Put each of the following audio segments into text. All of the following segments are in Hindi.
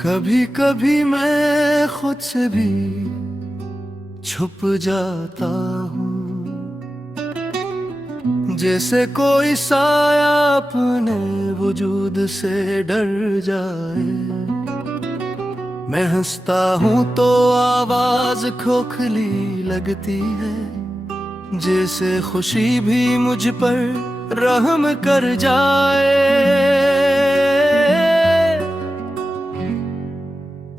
कभी कभी मैं खुद से भी छुप जाता हूँ, जैसे कोई साया अपने वजूद से डर जाए। मैं हंसता हूँ तो आवाज खोखली लगती है, जैसे खुशी भी मुझ पर रहम कर जाए।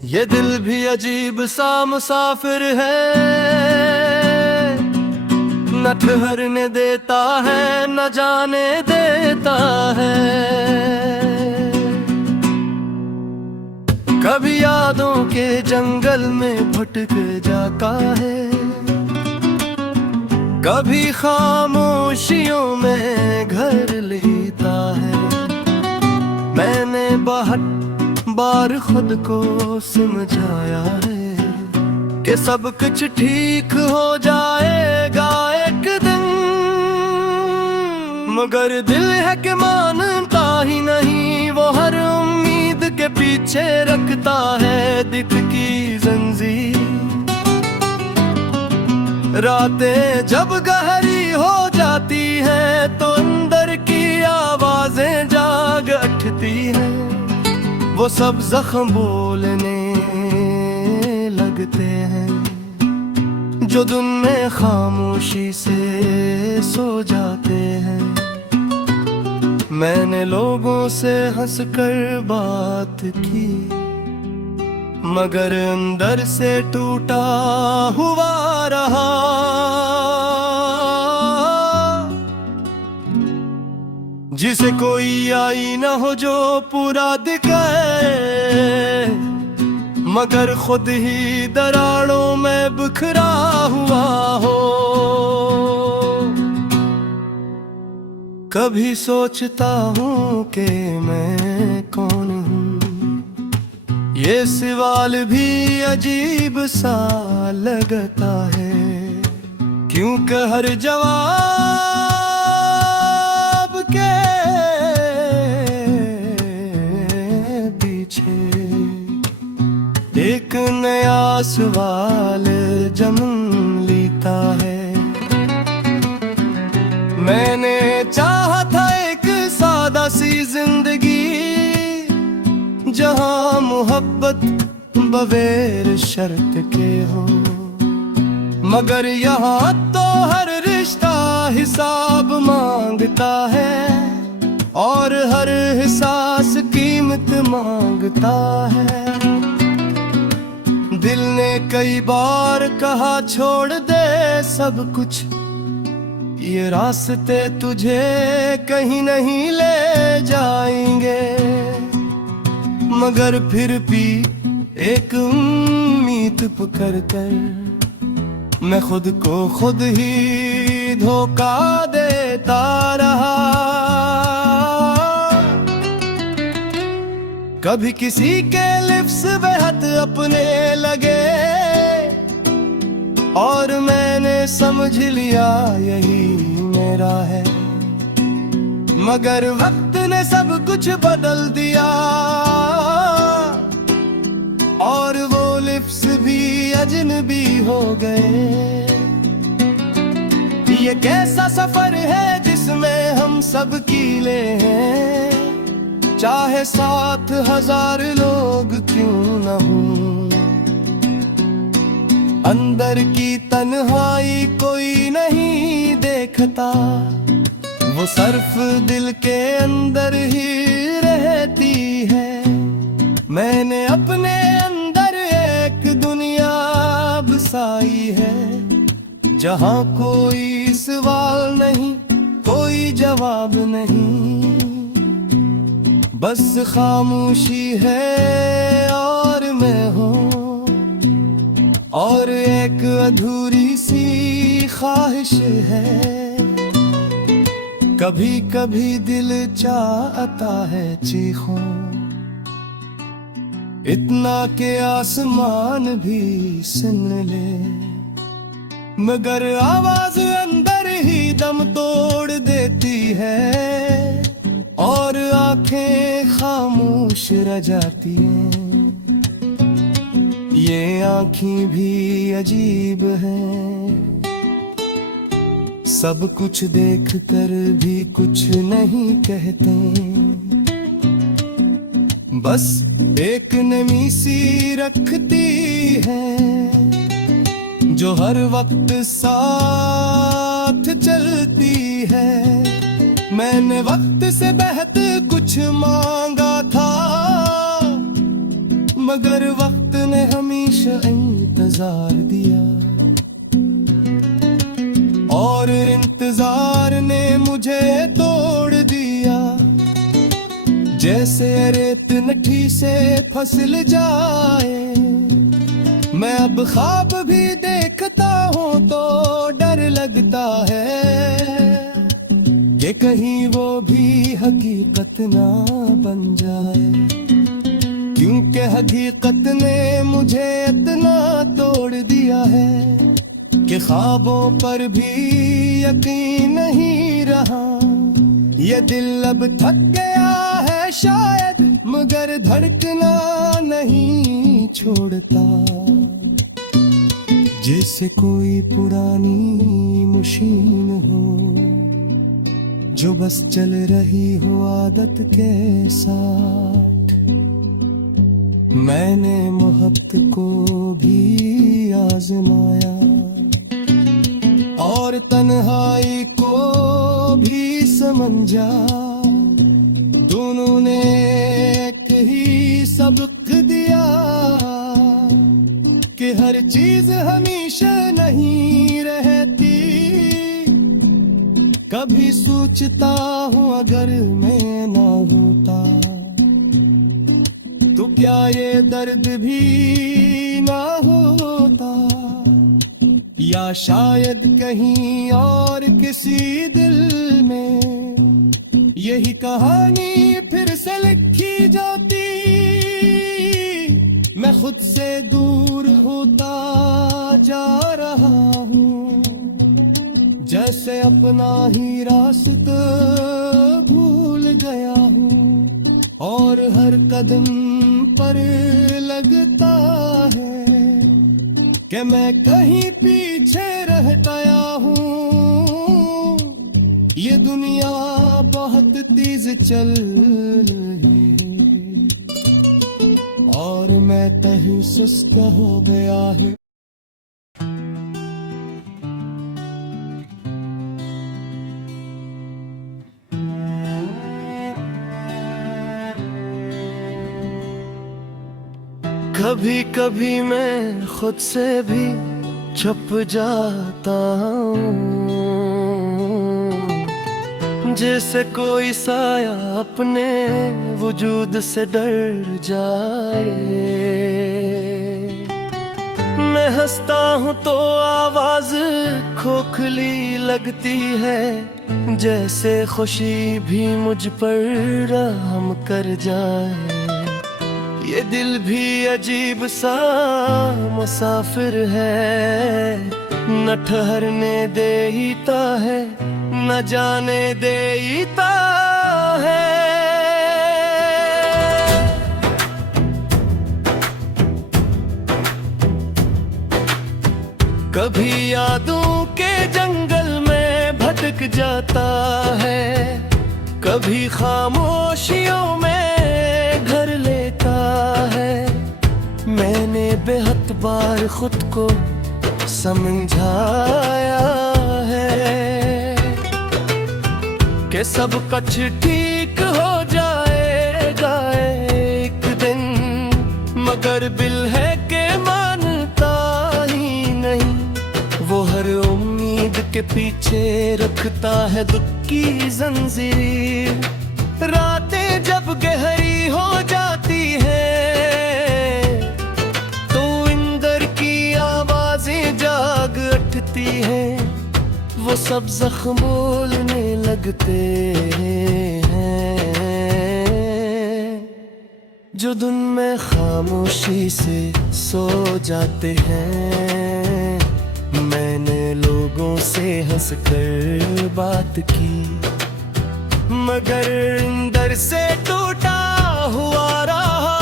ये दिल भी अजीब सा मुसाफिर है, न ठहरने देता है न जाने देता है। कभी यादों के जंगल में भटक जाता है, कभी खामोशियों में घर लेता है। मैंने बहुत बार खुद को समझाया है कि सब कुछ ठीक हो जाएगा एक दिन, मगर दिल है कि मानता ही नहीं। वो हर उम्मीद के पीछे रखता है दिल की जंजीर। रातें जब गहरी हो जाती हैं तो अंदर की आवाजें जाग उठती हैं। वो सब जख्म बोलने लगते हैं जो दिन में खामोशी से सो जाते हैं। मैंने लोगों से हंसकर बात की, मगर अंदर से टूटा हुआ रहा। जिसे कोई आई न हो जो पूरा दिखाए, मगर खुद ही दरारों में बिखरा हुआ हो। कभी सोचता हूँ कि मैं कौन हूँ, ये सवाल भी अजीब सा लगता है, क्योंकि हर जवाब के पीछे एक नया सवाल जन्म लेता है। मैंने चाहा था एक सादा सी जिंदगी, जहां मोहब्बत बगैर शर्त के हो, मगर यहाँ तो हर रिश्ता हिसाब मांगता है और हर एहसास कीमत मांगता है। दिल ने कई बार कहा छोड़ दे सब कुछ, ये रास्ते तुझे कहीं नहीं ले जाएंगे, मगर फिर भी एक उम्मीद पकड़ कर मैं खुद को खुद ही धोखा देता रहा। कभी किसी के लिप्स बेहद अपने लगे और मैंने समझ लिया यही मेरा है, मगर वक्त ने सब कुछ बदल दिया और वो लिप्स भी अजनबी हो गए। ये कैसा सफर है जिसमें हम सब कीले हैं, चाहे 7,000 लोग क्यों न हों। अंदर की तन्हाई कोई नहीं देखता, वो सिर्फ दिल के अंदर ही रहती है। मैंने अपने अंदर एक दुनिया बसाई है, जहाँ कोई सवाल नहीं कोई जवाब नहीं, बस खामोशी है और मैं हूँ, और एक अधूरी सी ख्वाहिश है। कभी कभी दिल चाहता है चीखूं, इतना के आसमान भी सुन ले, मगर आवाज अंदर ही दम तोड़ देती है और आंखें खामोश रह जाती हैं। ये आँखें भी अजीब हैं, सब कुछ देख कर भी कुछ नहीं कहते। बस एक नमी सी रखती है जो हर वक्त साथ चलती है। मैंने वक्त से बेहद कुछ मांगा था, मगर वक्त ने हमेशा इंतजार दिया, और इंतजार ने मुझे तोड़ दिया। जैसे रेत नठी से फसल जाए, मैं अब ख्वाब भी देखता हूँ तो डर लगता है कि कहीं वो भी हकीकत ना बन जाए, क्योंकि हकीकत ने मुझे इतना तोड़ दिया है कि ख्वाबों पर भी यकीन नहीं रहा। ये दिल अब थक गया है शायद, मगर धड़कना नहीं छोड़ता। जैसे कोई पुरानी मशीन हो जो बस चल रही हो आदत के साथ। मैंने मोहब्बत को भी आजमाया और तन्हाई को भी समझा। दोनों ने एक ही सबक दिया कि हर चीज हमेशा नहीं रहती। कभी सोचता हूँ अगर मैं ना होता तो क्या ये दर्द भी ना होता, या शायद कहीं और किसी दिल में यही कहानी फिर से लिखी जाती। मैं खुद से दूर होता जा रहा हूँ, जैसे अपना ही रास्ता भूल गया हूँ, और हर कदम पर लगता है कि मैं कहीं पीछे रह गया हूँ। ये दुनिया बहुत तेज चल रही है और मैं कहीं सुस्त हो गया है। कभी कभी मैं खुद से भी छुप जाता हूँ, जैसे कोई साया अपने वजूद से डर जाए। मैं हंसता हूँ तो आवाज खोखली लगती है, जैसे खुशी भी मुझ पर रहम कर जाए। ये दिल भी अजीब सा मुसाफिर है, न ठहरने देता है न जाने देता है। कभी यादों के जंगल में भटक जाता है, कभी खामोशियों में घर लेता है। मैंने बेहद बार खुद को समझाया है कि सब कुछ ठीक हो जाएगा एक दिन, मगर दिल है कि मानता ही नहीं। वो हर उम्मीद के पीछे रखता है दुख की जंजीर। रातें जब गहरी हो जाती है तो अंदर की आवाजें जाग उठती हैं। वो सब जख्म बोलने लगते हैं जो दिन में खामोशी से सो जाते हैं। मैंने लोगों से हंसकर बात की, मगर अंदर से टूटा हुआ रहा।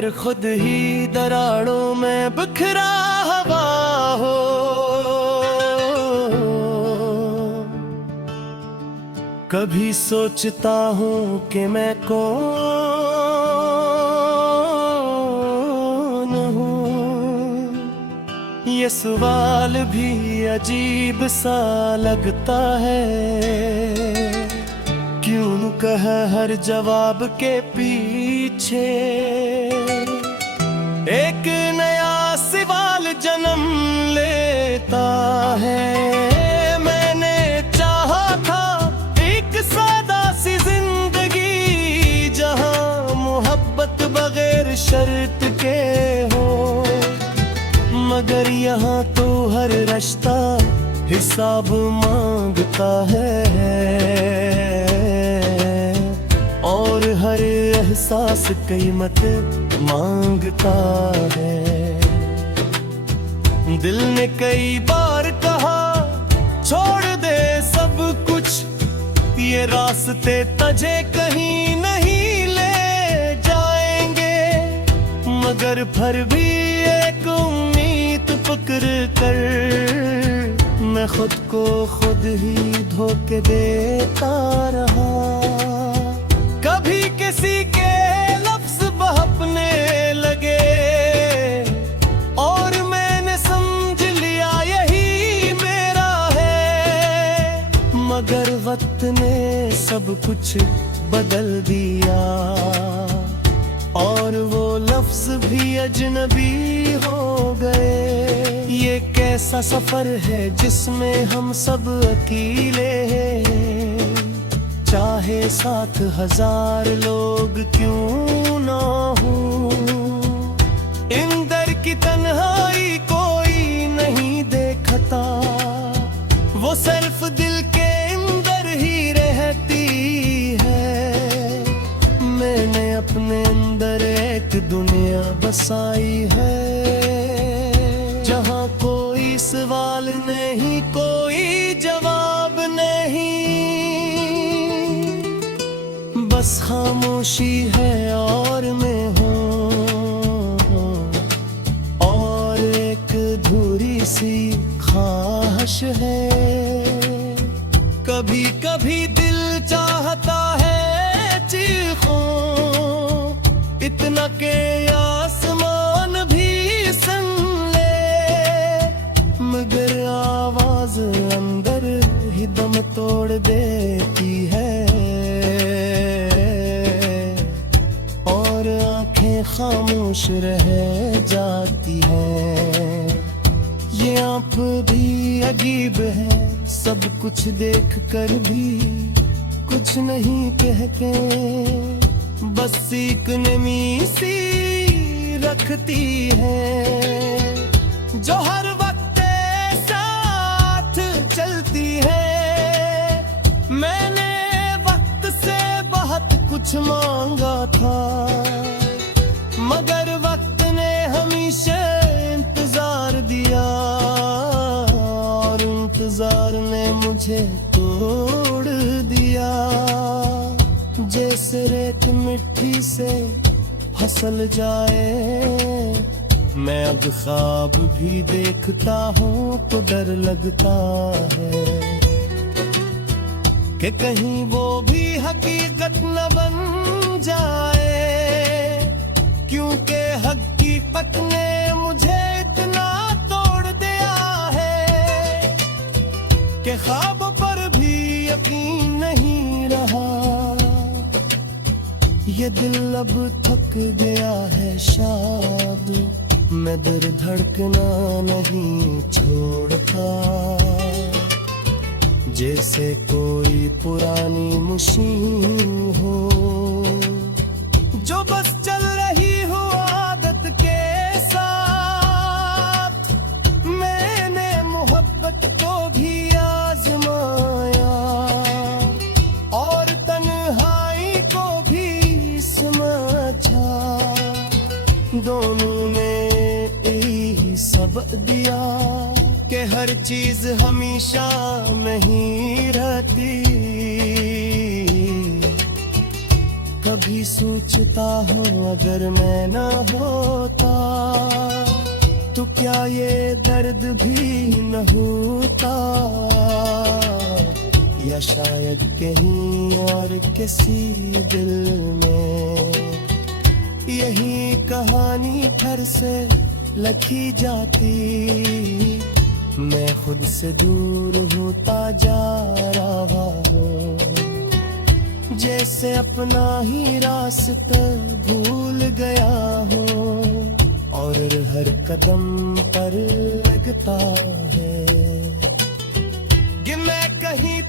मगर खुद ही दरारों में बिखरा हुआ हो। कभी सोचता हूँ कि मैं कौन हूँ, ये सवाल भी अजीब सा लगता है। क्यों कह हर जवाब के पीछे एक नया सवाल जन्म लेता है। मैंने चाहा था एक सादा सी जिंदगी, जहां मोहब्बत बगैर शर्त के हो, मगर यहाँ तो हर रिश्ता हिसाब मांगता है, और हर एहसास कीमत मांगता है। दिल ने कई बार कहा छोड़ दे सब कुछ, ये रास्ते तुझे कहीं नहीं ले जाएंगे, मगर फिर भी एक उम्मीद पकड़ कर मैं खुद को खुद ही धोखे देता रहा। कभी किसी के लफ्ज बहकने लगे और मैंने समझ लिया यही मेरा है, मगर वक्त ने सब कुछ बदल दिया, और वो लफ्ज भी अजनबी हो गए। ये कैसा सफर है जिसमें हम सब अकेले हैं, चाहे साथ 1000 लोग क्यों ना हो। इंदर की तन्हाई कोई नहीं देखता, वो सिर्फ दिल के अंदर ही रहती है। मैंने अपने अंदर एक दुनिया बसाई है, जहां कोई सवाल नहीं, कोई जवाब नहीं, बस खामोशी है और मैं हूँ, और एक अधूरी सी ख्वाहिश है। कभी कभी दिल चाहता है चीखूं इतना के आसमान भी सुन ले, मगर आवाज अंदर ही दम तोड़ देती है, और आंखें खामोश रह जाती हैं। ये आप भी अजीब है, सब कुछ देख कर भी कुछ नहीं कह के, बस एक नमी सी रखती है, जो हर वक्त साथ चलती है। मैंने वक्त से बहुत कुछ मांगा था, मगर वक्त ने हमेशा इंतजार दिया, और इंतजार ने मुझे तोड़ दिया। जैसे रेत मिट्टी से फसल जाए, मैं अब ख्वाब भी देखता हूँ तो डर लगता है कि कहीं वो भी हकीकत न बन जाए, क्योंकि हकीकत ने मुझे इतना तोड़ दिया है कि ख्वाब पर भी यकीन नहीं रहा। ये दिल अब थक गया है शाद, मैं दिल धड़कना नहीं छोड़ता, जैसे कोई पुरानी मशीन हो जो बस चल रही हो आदत के साथ। मैंने मोहब्बत को भी आजमाया और तन्हाई को भी समझा, दोनों ने यही सबक दिया कि हर चीज हमेशा नहीं रहती। कभी सोचता हूँ अगर मैं ना होता तो क्या ये दर्द भी न होता, या शायद कहीं और किसी दिल में यही कहानी फिर से लिखी जाती। मैं खुद से दूर होता जा रहा हूँ, जैसे अपना ही रास्ता भूल गया हूँ, और हर कदम पर लगता है कि मैं कहीं